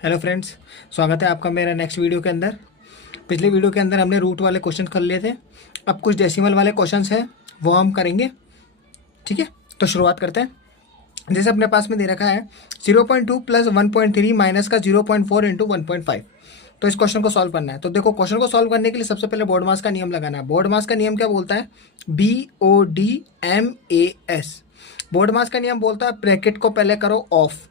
Hello friends, स्वागत है आपका मेरा नेक्स्ट वीडियो के अंदर। पिछले वीडियो के अंदर हमने रूट वाले क्वेश्चन कर लिए थे। अब कुछ डेसिमल वाले क्वेश्चंस हैं वो हम करेंगे। ठीक है, तो शुरुआत करते हैं। जैसे अपने पास में दे रखा है 0.2 प्लस 1.3 माइनस का 0.4 इंटू 1.5। तो इस क्वेश्चन को सॉल्व करना है। तो देखो, क्वेश्चन को सॉल्व करने के लिए सबसे पहले बोर्ड मास का नियम लगाना है। बोर्ड मास का नियम क्या बोलता है? BODMAS। बोर्ड मास का नियम बोलता है ब्रैकेट को पहले करो ऑफ,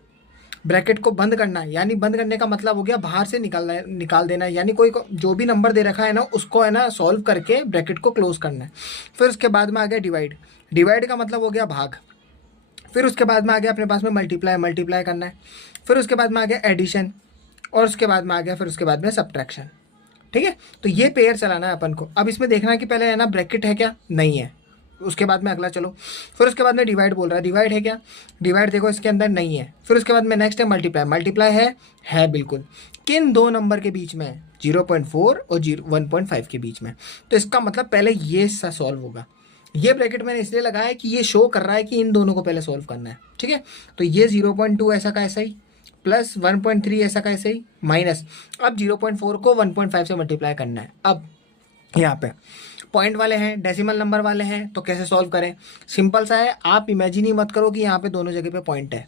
ब्रैकेट को बंद करना है। यानी बंद करने का मतलब हो गया बाहर से निकाल देना है। यानी कोई जो भी नंबर दे रखा है ना, उसको है ना सॉल्व करके ब्रैकेट को क्लोज करना है। फिर उसके बाद में आ गया डिवाइड। डिवाइड का मतलब हो गया भाग। फिर उसके बाद में आ गया अपने पास में मल्टीप्लाई, मल्टीप्लाई करना है। फिर उसके बाद में आ गया एडिशन, और उसके बाद में आ गया फिर उसके बाद में सब्ट्रैक्शन। ठीक है, तो ये पेयर चलाना है अपन को। अब इसमें देखना है कि पहले है ना ब्रैकेट है क्या, नहीं है। उसके बाद में अगला चलो, फिर उसके बाद में डिवाइड बोल रहा है, डिवाइड है क्या, डिवाइड देखो इसके अंदर नहीं है। फिर उसके बाद में नेक्स्ट है मल्टीप्लाई, मल्टीप्लाई है बिल्कुल। किन दो नंबर के बीच में? 0.4 और 1.5 के बीच में। तो इसका मतलब पहले ये सा सॉल्व होगा। ये ब्रैकेट मैंने इसलिए लगाया है कि ये शो कर रहा है कि इन दोनों को पहले सॉल्व करना है। ठीक है, तो ये 0.2 ऐसा का ऐसा ही, प्लस 1.3 ऐसा का ऐसा ही, माइनस अब 0.4 को 1.5 से मल्टीप्लाई करना है। अब यहाँ पे पॉइंट वाले हैं, डेसिमल नंबर वाले हैं, तो कैसे सॉल्व करें? सिंपल सा है। आप इमेजिन ही मत करो कि यहाँ पे दोनों जगह पे पॉइंट है।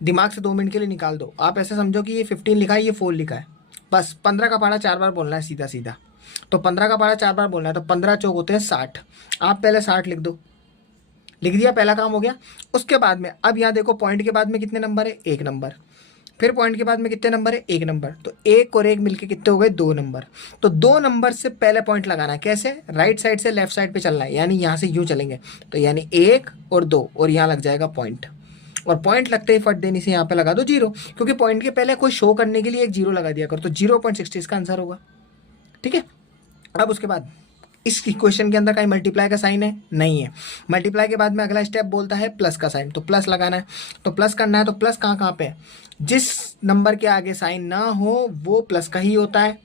दिमाग से 2 मिनट के लिए निकाल दो। आप ऐसे समझो कि ये 15 लिखा है, ये 4 लिखा है। बस 15 का पहाड़ा 4 बार बोलना है सीधा सीधा। तो 15 का पहाड़ा 4 बार बोलना है, तो 15 चौक होते हैं 60। आप पहले 60 लिख दो। लिख दिया, पहला काम हो गया। उसके बाद में अब यहाँ देखो, पॉइंट के बाद में कितने नंबर है? 1 नंबर। फिर पॉइंट के बाद में कितने नंबर है? 1 नंबर। तो 1 और 1 मिलके कितने हो गए? 2 नंबर। तो 2 नंबर से पहले पॉइंट लगाना है। कैसे? राइट साइड से लेफ्ट साइड पे चलना है। यानी यहाँ से यूँ चलेंगे, तो यानी 1 और 2, और यहाँ लग जाएगा पॉइंट। और पॉइंट लगते ही फट देने से यहाँ पे लगा दो 0, क्योंकि पॉइंट के पहले कोई शो करने के लिए एक 0 लगा दिया करो। तो 0.60 इसका आंसर होगा। ठीक है, अब उसके बाद इस इक्वेशन के अंदर कहीं मल्टीप्लाई का साइन है? नहीं है। मल्टीप्लाई के बाद में अगला स्टेप बोलता है प्लस का साइन, तो प्लस लगाना है। तो प्लस करना है, तो प्लस कहाँ कहाँ पे है? जिस नंबर के आगे साइन ना हो वो प्लस का ही होता है।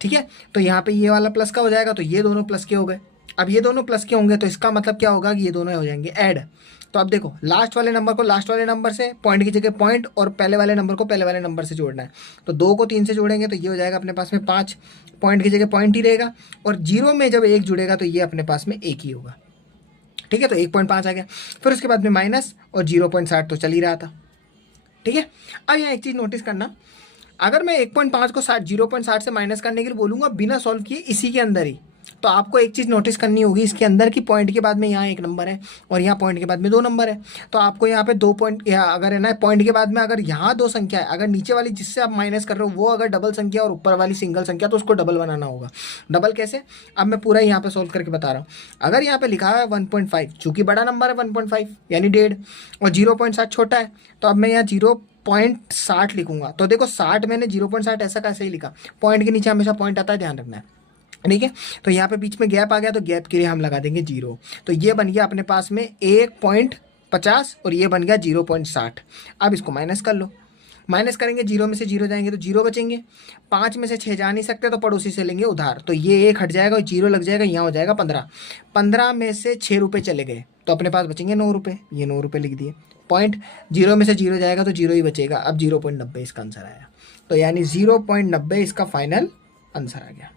ठीक है, तो यहाँ पे ये वाला प्लस का हो जाएगा, तो ये दोनों प्लस के हो गए। अब ये दोनों प्लस के होंगे तो इसका मतलब क्या होगा कि ये दोनों हो जाएंगे ऐड। तो अब देखो, लास्ट वाले नंबर को लास्ट वाले नंबर से, पॉइंट की जगह पॉइंट, और पहले वाले नंबर को पहले वाले नंबर से जोड़ना है। तो 2 को 3 से जोड़ेंगे तो ये हो जाएगा अपने पास में 5। पॉइंट की जगह पॉइंट ही रहेगा, और 0 में जब 1 जुड़ेगा तो ये अपने पास में 1 ही होगा। ठीक है, तो 1.5 आ गया। फिर उसके बाद में माइनस और 0.60 तो चल ही रहा था। ठीक है, अब यहाँ एक चीज़ नोटिस करना, अगर मैं 1.5 को 0.60 से माइनस करने के लिए बोलूँगा बिना सॉल्व किए इसी के अंदर ही, तो आपको एक चीज़ नोटिस करनी होगी इसके अंदर कि पॉइंट के बाद में यहाँ 1 नंबर है और यहाँ पॉइंट के बाद में 2 नंबर है। तो आपको यहाँ पे 2 पॉइंट, अगर है ना पॉइंट के बाद में अगर यहाँ 2 संख्या है, अगर नीचे वाली जिससे आप माइनस कर रहे हो वो अगर डबल संख्या और ऊपर वाली सिंगल संख्या, तो उसको डबल बनाना होगा। डबल कैसे? अब मैं पूरा यहाँ पे सोल्व करके बता रहा हूँ। अगर यहाँ पे लिखा है 1.5, चूँकि बड़ा नंबर है 1.5 यानी 1.5, और 0.7 छोटा है, तो अब मैं यहाँ 0.60 लिखूंगा। तो देखो 60 मैंने 0.60 ऐसा कैसे ही लिखा, पॉइंट के नीचे हमेशा पॉइंट आता है, ध्यान रखना है। ठीक है, तो यहाँ पे बीच में गैप आ गया, तो गैप के लिए हम लगा देंगे 0। तो ये बन गया अपने पास में 1.50 और ये बन गया 0.60। अब इसको माइनस कर लो। माइनस करेंगे, 0 में से 0 जाएंगे तो 0 बचेंगे। 5 में से 6 जा नहीं सकते तो पड़ोसी से लेंगे उधार, तो ये 1 हट जाएगा और 0 लग जाएगा, यहाँ हो जाएगा 15। 15 में से 6 रुपये चले गए तो अपने पास बचेंगे 9 रुपये। ये 9 रुपये लिख दिए। पॉइंट 0 में से 0 जाएगा तो 0 ही बचेगा। अब 0.90 इसका आंसर आया। तो यानी 0.90 इसका फाइनल आंसर आ गया।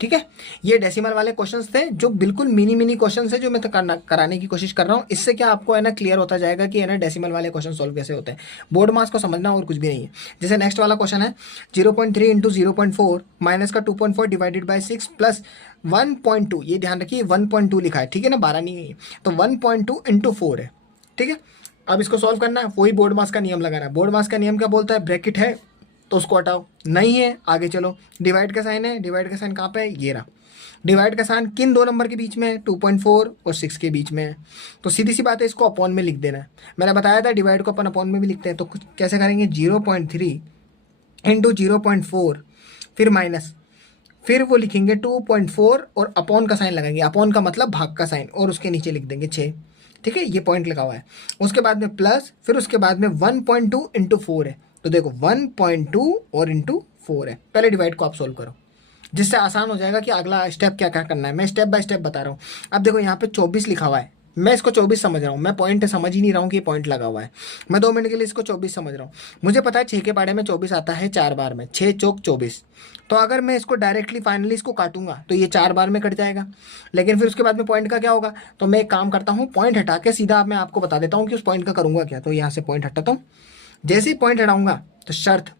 ठीक है, ये डेसिमल वाले क्वेश्चंस थे जो बिल्कुल मिनी क्वेश्चंस है, जो मैं तो कराने की कोशिश कर रहा हूँ। इससे क्या आपको है ना क्लियर होता जाएगा कि है ना डेसिमल वाले क्वेश्चन सॉल्व कैसे होते हैं। बोर्ड मास को समझना और कुछ भी नहीं है। जैसे नेक्स्ट वाला क्वेश्चन है 0.3 इंटू 0.4 माइनस का 2.4 डिवाइडेड बाई 6 प्लस 1.2। ये ध्यान रखिए 1.2 लिखा है, ठीक है ना, 12 नहीं है। तो 1.2 इंटू 4 है। ठीक है, अब इसको सॉल्व करना है, वही बोर्ड मास का नियम लगाना है। बोर्ड मास का नियम क्या बोलता है? ब्रैकेट है तो उसको हटाओ, नहीं है आगे चलो। डिवाइड का साइन है, डिवाइड का साइन कहाँ पे है? ये रहा। डिवाइड का साइन किन 2 नंबर के बीच में है? 2.4 और 6 के बीच में है। तो सीधी सी बात है, इसको अपॉन में लिख देना है। मैंने बताया था डिवाइड को अपन अपॉन में भी लिखते हैं। तो कुछ कैसे करेंगे? 0.3 इंटू 0.4 फिर माइनस, फिर वो लिखेंगे 2.4 और अपॉन का साइन लगाएंगे। अपॉन का मतलब भाग का साइन, और उसके नीचे लिख देंगे 6। ठीक है, ये पॉइंट लगा हुआ है। उसके बाद में प्लस, फिर उसके बाद में 1.2 इंटू 4 है। तो देखो 1.2 और इंटू 4 है। पहले डिवाइड को आप सोल्व करो, जिससे आसान हो जाएगा कि अगला स्टेप क्या क्या करना है। मैं स्टेप बाय स्टेप बता रहा हूँ। अब देखो यहाँ पे 24 लिखा हुआ है, मैं इसको 24 समझ रहा हूँ, मैं पॉइंट समझ ही नहीं रहा हूँ कि पॉइंट लगा हुआ है। मैं 2 मिनट के लिए इसको 24 समझ रहा हूँ। मुझे पता है 6 के पाड़े में 24 आता है 4 बार में, 6 चौक 24। तो अगर मैं इसको डायरेक्टली फाइनली इसको काटूंगा तो ये 4 बार में कट जाएगा, लेकिन फिर उसके बाद में पॉइंट का क्या होगा। तो मैं एक काम करता हूँ, पॉइंट हटा के सीधा मैं आपको बता देता हूँ कि उस पॉइंट का करूँगा क्या। तो यहाँ से पॉइंट हटाता हूँ, जैसे ही पॉइंट हटाऊंगा तो शर्त,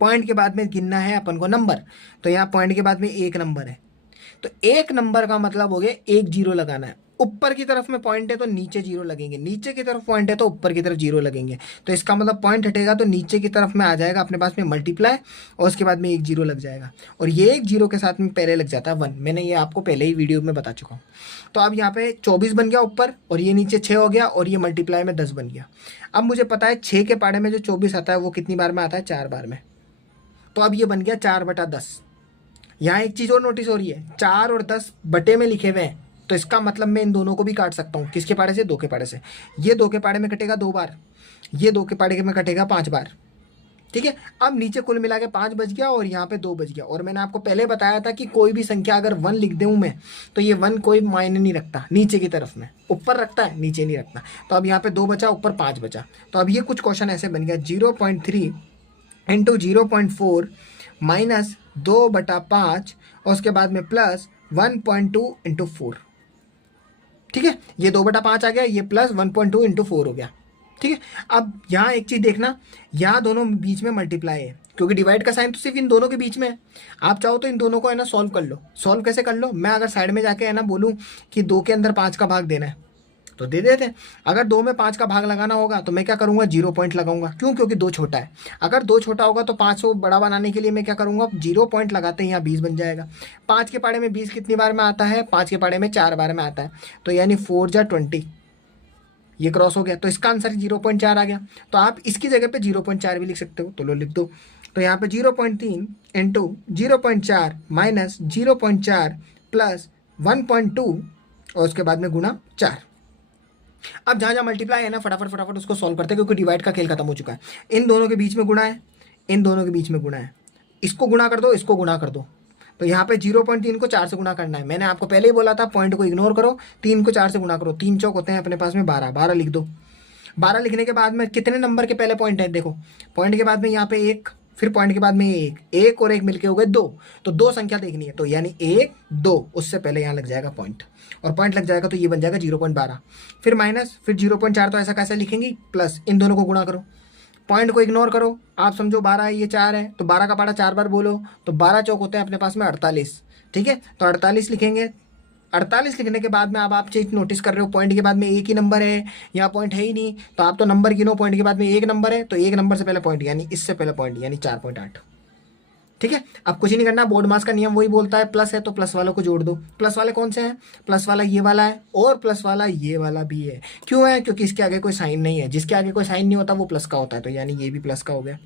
पॉइंट के बाद में गिनना है अपन को नंबर। तो यहाँ पॉइंट के बाद में 1 नंबर है, तो 1 नंबर का मतलब हो गया 1 जीरो लगाना है। ऊपर की तरफ में पॉइंट है तो नीचे जीरो लगेंगे, नीचे की तरफ पॉइंट है तो ऊपर की तरफ जीरो लगेंगे। तो इसका मतलब पॉइंट हटेगा तो नीचे की तरफ में आ जाएगा अपने पास में मल्टीप्लाई, और उसके बाद में 1 जीरो लग जाएगा, और ये 1 जीरो के साथ में पहले लग जाता है 1। मैंने ये आपको पहले ही वीडियो में बता चुका हूँ। तो अब यहाँ पे 24 बन गया ऊपर, और ये नीचे 6 हो गया, और ये मल्टीप्लाई में 10 बन गया। अब मुझे पता है 6 के पाड़े में जो 24 आता है वो कितनी बार में आता है, 4 बार में। तो अब ये बन गया 4/10। यहाँ एक चीज़ और नोटिस हो रही है, 4 और 10 बटे में लिखे हुए हैं, तो इसका मतलब मैं इन दोनों को भी काट सकता हूँ। किसके पाड़े से, 2 के पाड़े से। ये 2 के पाड़े में कटेगा 2 बार, ये 2 के पाड़े में कटेगा 5 बार। ठीक है, अब नीचे कुल मिला के 5 बच गया और यहाँ पे 2 बच गया। और मैंने आपको पहले बताया था कि कोई भी संख्या अगर 1 लिख दूँ मैं, तो ये 1 कोई मायने नहीं रखता नीचे की तरफ में, ऊपर रखता है नीचे नहीं रखता। तो अब यहाँ पे 2 बचा, ऊपर 5 बचा। तो अब ये कुछ क्वेश्चन ऐसे बन गया, 0.3 इंटू 0.4 माइनस 2/5, और उसके बाद में प्लस 1.2 इंटू 4। ठीक है, ये 2/5 आ गया, ये प्लस 1.2 इंटू 4 हो गया। ठीक है, अब यहाँ एक चीज़ देखना, यहाँ दोनों बीच में मल्टीप्लाई है, क्योंकि डिवाइड का साइन तो सिर्फ इन दोनों के बीच में है। आप चाहो तो इन दोनों को है ना सॉल्व कर लो। सॉल्व कैसे कर लो, मैं अगर साइड में जाके है ना बोलूँ कि 2 के अंदर 5 का भाग देना है तो दे देते हैं। अगर 2 में 5 का भाग लगाना होगा तो मैं क्या करूँगा, 0 पॉइंट लगाऊंगा। क्यों, क्योंकि 2 छोटा है। अगर 2 छोटा होगा तो 5 को बड़ा बनाने के लिए मैं क्या करूँगा, 0 पॉइंट लगाते हैं, यहाँ 20 बन जाएगा। 5 के पाड़े में 20 कितनी बार में आता है, 5 के पाड़े में 4 बार में आता है। तो यानी 4 जा 20, ये क्रॉस हो गया, तो इसका आंसर 0.4 आ गया। तो आप इसकी जगह पे 0.4 भी लिख सकते हो, तो लो लिख दो। तो यहाँ पे 0.3 इंटू 0.4 माइनस 0.4 प्लस 1.2, और उसके बाद में गुणा 4। अब जहाँ जहाँ मल्टीप्लाई है ना, फटाफट फटाफट उसको सॉल्व करते हैं, क्योंकि डिवाइड का खेल खत्म हो चुका है। इन दोनों के बीच में गुणा है, इन दोनों के बीच में गुणा है, इसको गुणा कर दो, इसको गुणा कर दो। तो यहाँ पे 0.3 को 4 से गुणा करना है। मैंने आपको पहले ही बोला था पॉइंट को इग्नोर करो, 3 को 4 से गुणा करो, 3 चौक होते हैं अपने पास में 12, 12 लिख दो। 12 लिखने के बाद में कितने नंबर के पहले पॉइंट है, देखो पॉइंट के बाद में यहाँ पे 1, फिर पॉइंट के बाद में 1, 1 और 1 मिलके हो गए 2। तो 2 संख्या देखनी है, तो यानी 1 2, उससे पहले यहाँ लग जाएगा पॉइंट, और पॉइंट लग जाएगा तो ये बन जाएगा 0.12, फिर माइनस, फिर 0.4। तो ऐसा कैसे लिखेंगे, प्लस, इन दोनों को गुणा करो, पॉइंट को इग्नोर करो। आप समझो 12 है, ये 4 है, तो 12 का पारा 4 बार बोलो, तो 12 चौक होते हैं अपने पास में 48। ठीक है, तो 48 लिखेंगे। 48 लिखने के बाद में अब आप चीज नोटिस कर रहे हो, पॉइंट के बाद में एक ही नंबर है, यहाँ पॉइंट है ही नहीं, तो आप तो नंबर गिनो, पॉइंट के बाद में 1 नंबर है, तो 1 नंबर से पहले पॉइंट, यानी इससे पहले पॉइंट, यानी 4.8। ठीक है, अब कुछ नहीं करना, बोर्ड मास का नियम वही बोलता है, प्लस है तो प्लस वालों को जोड़ दो। प्लस वाले कौन से हैं, प्लस वाला ये वाला है, और प्लस वाला ये वाला भी है। क्यों है, क्योंकि इसके आगे कोई साइन नहीं है, जिसके आगे कोई साइन नहीं होता वो प्लस का होता है, तो यानी ये भी प्लस का हो गया।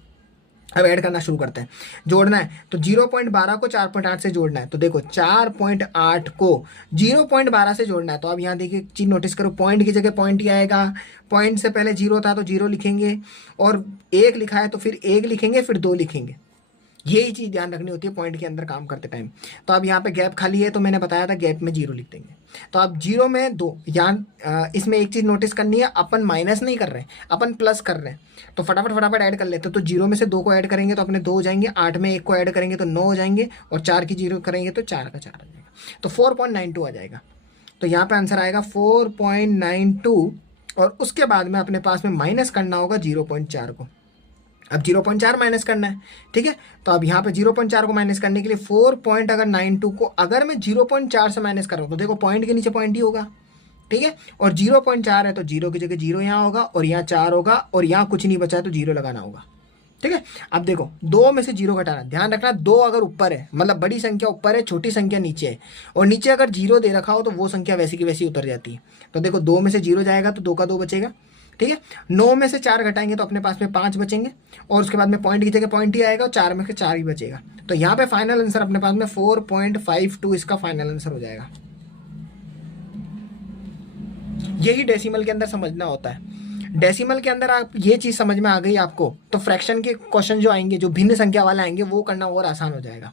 अब ऐड करना शुरू करते हैं, जोड़ना है तो 0.12 को 4.8 से जोड़ना है। तो देखो 4.8 को 0.12 से जोड़ना है। तो अब यहाँ देखिए चीज नोटिस करो, पॉइंट की जगह पॉइंट ही आएगा, पॉइंट से पहले 0 था तो 0 लिखेंगे, और 1 लिखा है तो फिर 1 लिखेंगे, फिर 2 लिखेंगे। यही चीज़ ध्यान रखनी होती है पॉइंट के अंदर काम करते टाइम। तो अब यहाँ पे गैप खाली है, तो मैंने बताया था गैप में 0 लिख देंगे। तो अब 0 में 2, यहाँ इसमें एक चीज़ नोटिस करनी है, अपन माइनस नहीं कर रहे हैं, अपन प्लस कर रहे हैं। तो फटाफट फटाफट ऐड कर लेते हैं। तो 0 में से 2 को ऐड करेंगे तो अपने 2 हो जाएंगे, 8 में 1 को ऐड करेंगे तो 9 हो जाएंगे, और 4 की 0 करेंगे तो 4 का 4 आ जाएगा, तो 4.92 आ जाएगा। तो यहाँ पे आंसर आएगा 4.92, और उसके बाद में अपने पास में माइनस करना होगा 0.4 को। अब 0.4 माइनस करना है। ठीक है, तो अब यहाँ पे 0.4 को माइनस करने के लिए 4.92 को अगर मैं 0.4 से माइनस कर रहा हूँ तो देखो पॉइंट के नीचे पॉइंट ही होगा। ठीक है, और 0.4 है तो 0 की जगह 0 यहाँ होगा, और यहाँ 4 होगा, और यहाँ कुछ नहीं बचा है तो 0 लगाना होगा। ठीक है, अब देखो 2 में से 0 घटाना, ध्यान रखना 2 अगर ऊपर है, मतलब बड़ी संख्या ऊपर है, छोटी संख्या नीचे है, और नीचे अगर 0 दे रखा हो तो वो संख्या वैसी की वैसी उतर जाती है। तो देखो 2 में से 0 जाएगा तो 2 का 2 बचेगा। ठीक है, 9 में से 4 घटाएंगे तो अपने पास में 5 बचेंगे, और उसके बाद में पॉइंट की जगह पॉइंट ही आएगा, और 4 में से 4 ही बचेगा। तो यहाँ पे फाइनल आंसर अपने पास में 4.52 इसका फाइनल आंसर हो जाएगा। यही डेसिमल के अंदर समझना होता है। डेसिमल के अंदर आप ये चीज़ समझ में आ गई आपको, तो फ्रैक्शन के क्वेश्चन जो आएंगे, जो भिन्न संख्या वाले आएंगे, वो करना और आसान हो जाएगा।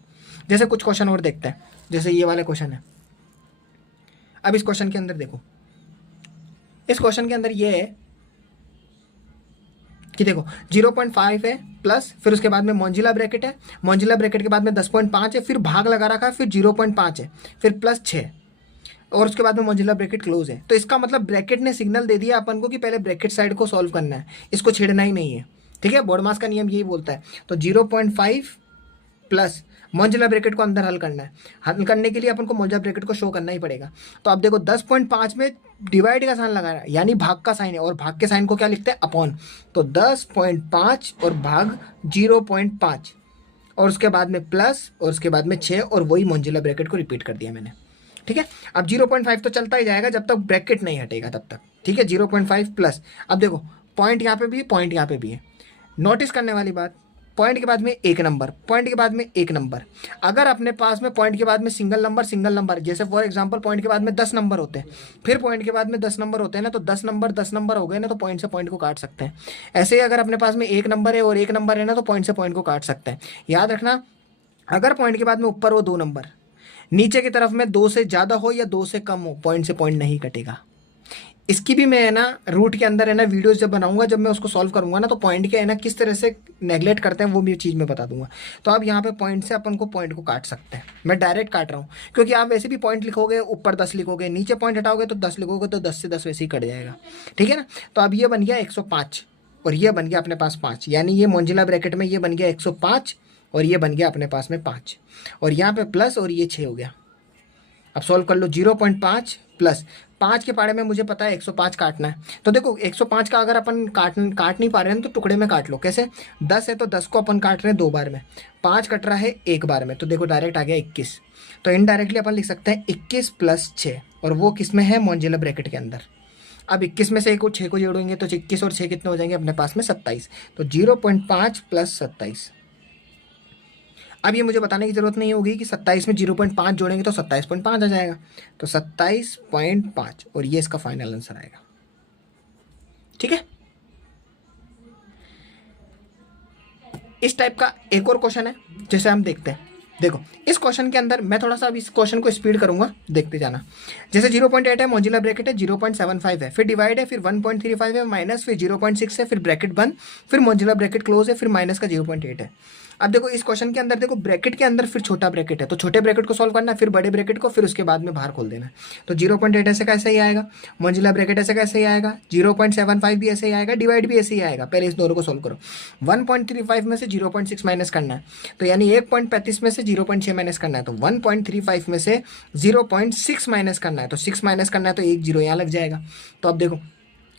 जैसे कुछ क्वेश्चन और देखते हैं, जैसे ये वाले क्वेश्चन है। अब इस क्वेश्चन के अंदर देखो, इस क्वेश्चन के अंदर ये है कि देखो 0.5 है प्लस, फिर उसके बाद में मॉन्जिला ब्रैकेट है, मॉन्जिला ब्रैकेट के बाद में 10.5 है, फिर भाग लगा रखा है, फिर 0.5 है, फिर प्लस 6 और उसके बाद में मॉन्जिला ब्रैकेट क्लोज है। तो इसका मतलब ब्रैकेट ने सिग्नल दे दिया अपन को कि पहले ब्रैकेट साइड को सॉल्व करना है, इसको छेड़ना ही नहीं है। ठीक है, बोर्डमास का नियम यही बोलता है। तो 0.5 प्लस मॉन्जिला ब्रैकेट को अंदर हल करना है। हल करने के लिए अपन को मॉन्जिला ब्रैकेट को शो करना ही पड़ेगा। तो अब देखो 10.5 में डिवाइड का साइन लगाना है, यानी भाग का साइन है, और भाग के साइन को क्या लिखते हैं, अपॉन। तो 10.5 और भाग 0.5 और उसके बाद में प्लस और उसके बाद में 6 और वही मॉन्जिला ब्रैकेट को रिपीट कर दिया मैंने। ठीक है, अब 0.5 तो चलता ही जाएगा जब तक ब्रैकेट नहीं हटेगा तब तक। ठीक है, 0.5 प्लस, अब देखो पॉइंट यहाँ पे भी है, पॉइंट यहाँ पे भी है। नोटिस करने वाली बात, पॉइंट के बाद में एक नंबर, पॉइंट के बाद में एक नंबर। अगर अपने पास में पॉइंट के बाद में सिंगल नंबर, जैसे फॉर एग्जांपल पॉइंट के बाद में 10 नंबर होते हैं, फिर पॉइंट के बाद में 10 नंबर होते हैं ना, तो 10 नंबर हो गए ना, तो पॉइंट से पॉइंट को काट सकते हैं। ऐसे ही अगर अपने पास में एक नंबर है और एक नंबर है ना, तो पॉइंट से पॉइंट को काट सकते हैं। याद रखना, अगर पॉइंट के बाद में ऊपर हो 2 नंबर, नीचे की तरफ में 2 से ज़्यादा हो या 2 से कम हो, पॉइंट से पॉइंट नहीं कटेगा। इसकी भी मैं है ना रूट के अंदर है ना वीडियोस जब बनाऊंगा, जब मैं उसको सॉल्व करूंगा ना, तो पॉइंट के है ना किस तरह से नेगलेक्ट करते हैं वो भी चीज़ मैं बता दूंगा। तो अब यहाँ पे पॉइंट से अपन को पॉइंट को काट सकते हैं। मैं डायरेक्ट काट रहा हूँ क्योंकि आप वैसे भी पॉइंट लिखोगे ऊपर 10 लिखोगे, नीचे पॉइंट हटाओगे तो 10 लिखोगे, तो 10 से 10 वैसे ही कट जाएगा। ठीक है ना, तो अब ये बन गया 105 और ये बन गया अपने पास 5, यानी ये मॉन्जिला ब्रैकेट में ये बन गया 105 और ये बन गया अपने पास में 5 और यहाँ पे प्लस और ये 6 हो गया। अब सॉल्व कर लो, 0.5 प्लस 5 के पारे में मुझे पता है 105 काटना है। तो देखो 105 का अगर अपन काट नहीं पा रहे हैं तो टुकड़े में काट लो। कैसे, 10 है तो 10 को अपन काट रहे हैं 2 बार में, 5 कट रहा है 1 बार में, तो देखो डायरेक्ट आ गया 21। तो इनडायरेक्टली अपन लिख सकते हैं 21 प्लस 6, और वो किस में है, मॉन्जिला ब्रैकेट के अंदर। अब 21 में से 6 को जोड़ेंगे तो 21 और 6 कितने हो जाएंगे अपने पास में, 27। तो 0.5 प्लस 27। अब ये मुझे बताने की ज़रूरत नहीं होगी कि 27 में 0.5 जोड़ेंगे तो 27.5 आ जाएगा। तो 27.5 और ये इसका फाइनल आंसर आएगा। ठीक है, इस टाइप का एक और क्वेश्चन है जैसे हम देखते हैं। देखो इस क्वेश्चन के अंदर मैं थोड़ा सा अब इस क्वेश्चन को स्पीड करूंगा, देखते जाना। जैसे 0.8 है, मॉन्जिला ब्रैकेट है, 0.75 है, फिर डिवाइड है, फिर 1.35 है, माइनस, फिर 0.6 है, फिर ब्रैकेट बंद, फिर मॉन्जिला ब्रैकेट क्लोज है, फिर माइनस का 0.8 है। अब देखो इस क्वेश्चन के अंदर देखो ब्रैकेट के अंदर फिर छोटा ब्रैकेट है, तो छोटे ब्रैकेट को सॉल्व करना है, फिर बड़े ब्रैकेट को, फिर उसके बाद में बाहर खोल देना है। तो 0.8 ऐसे कैसे ही आएगा, मॉन्जिला ब्रैकेट ऐसे कैसे ही आएगा, 0.75 भी ऐसे ही आएगा, डिवाइड भी ऐसे ही आएगा। पहले इस दोनों को सॉल्व करो। 1.35 में से 0.6 माइनस करना है, तो यानी 1.35 में से 0.6 माइनस करना है, तो 1.35 में से 0.6 माइनस करना है, तो 6 माइनस करना है, तो एक 0 यहाँ लग जाएगा। तो अब देखो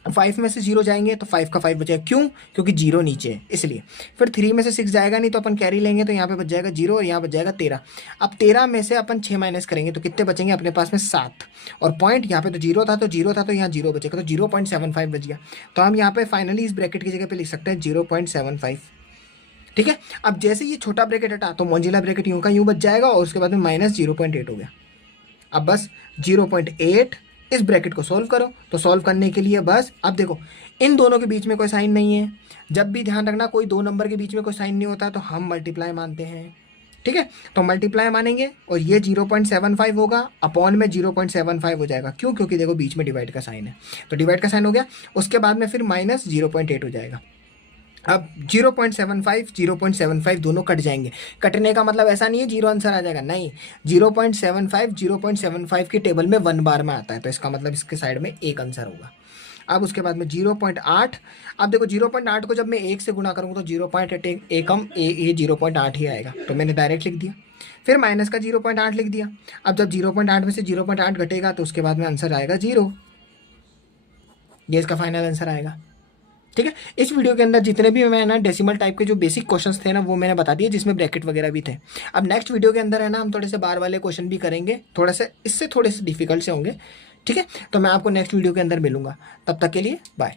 5 में से 0 जाएंगे तो 5 का 5 बचेगा, क्यों, क्योंकि 0 नीचे है इसलिए। फिर 3 में से 6 जाएगा नहीं तो अपन कैरी लेंगे, तो यहाँ पे बच जाएगा 0 और यहाँ बच जाएगा 13। अब 13 में से अपन 6 माइनस करेंगे तो कितने बचेंगे अपने पास में, 7। और पॉइंट यहाँ पे तो 0 था, तो यहाँ 0 बचेगा, तो 0.75 बच गया। तो हम यहाँ पे फाइनली इस ब्रैकेट की जगह पे लिख सकते हैं 0.75। ठीक है, अब जैसे ये छोटा ब्रैकेट हटा तो मॉन्जिला ब्रैकेट यूँ का यूँ बच जाएगा और उसके बाद में माइनस 0.8 हो गया। अब बस 0.8 इस ब्रैकेट को सॉल्व करो। तो सॉल्व करने के लिए बस अब देखो इन दोनों के बीच में कोई साइन नहीं है। जब भी ध्यान रखना कोई 2 नंबर के बीच में कोई साइन नहीं होता तो हम मल्टीप्लाई मानते हैं। ठीक है, तो मल्टीप्लाई मानेंगे और ये 0.75 होगा, अपॉन में 0.75 हो जाएगा। क्यों, क्योंकि देखो बीच में डिवाइड का साइन है, तो डिवाइड का साइन हो गया। उसके बाद में फिर माइनस 0.8 हो जाएगा। अब 0.75 दोनों कट जाएंगे। कटने का मतलब ऐसा नहीं है 0 आंसर आ जाएगा, नहीं, 0.75 की टेबल में 1 बार में आता है, तो इसका मतलब इसके साइड में एक आंसर होगा। अब उसके बाद में 0.8, अब देखो 0.8 को जब मैं 1 से गुना करूँगा तो 0.8 एकम ये 0.8 ही आएगा, तो मैंने डायरेक्ट लिख दिया। फिर माइनस का 0.8 लिख दिया। अब जब 0.8 में से 0.8 घटेगा तो उसके बाद में आंसर आएगा 0, ये इसका फाइनल आंसर आएगा। ठीक है, इस वीडियो के अंदर जितने भी मैं ना डेसिमल टाइप के जो बेसिक क्वेश्चंस थे ना वो मैंने बता दिए, जिसमें ब्रैकेट वगैरह भी थे। अब नेक्स्ट वीडियो के अंदर है ना हम थोड़े से बार वाले क्वेश्चन भी करेंगे, थोड़ा से इससे थोड़े से डिफिकल्ट से होंगे। ठीक है, तो मैं आपको नेक्स्ट वीडियो के अंदर मिलूंगा, तब तक के लिए बाय।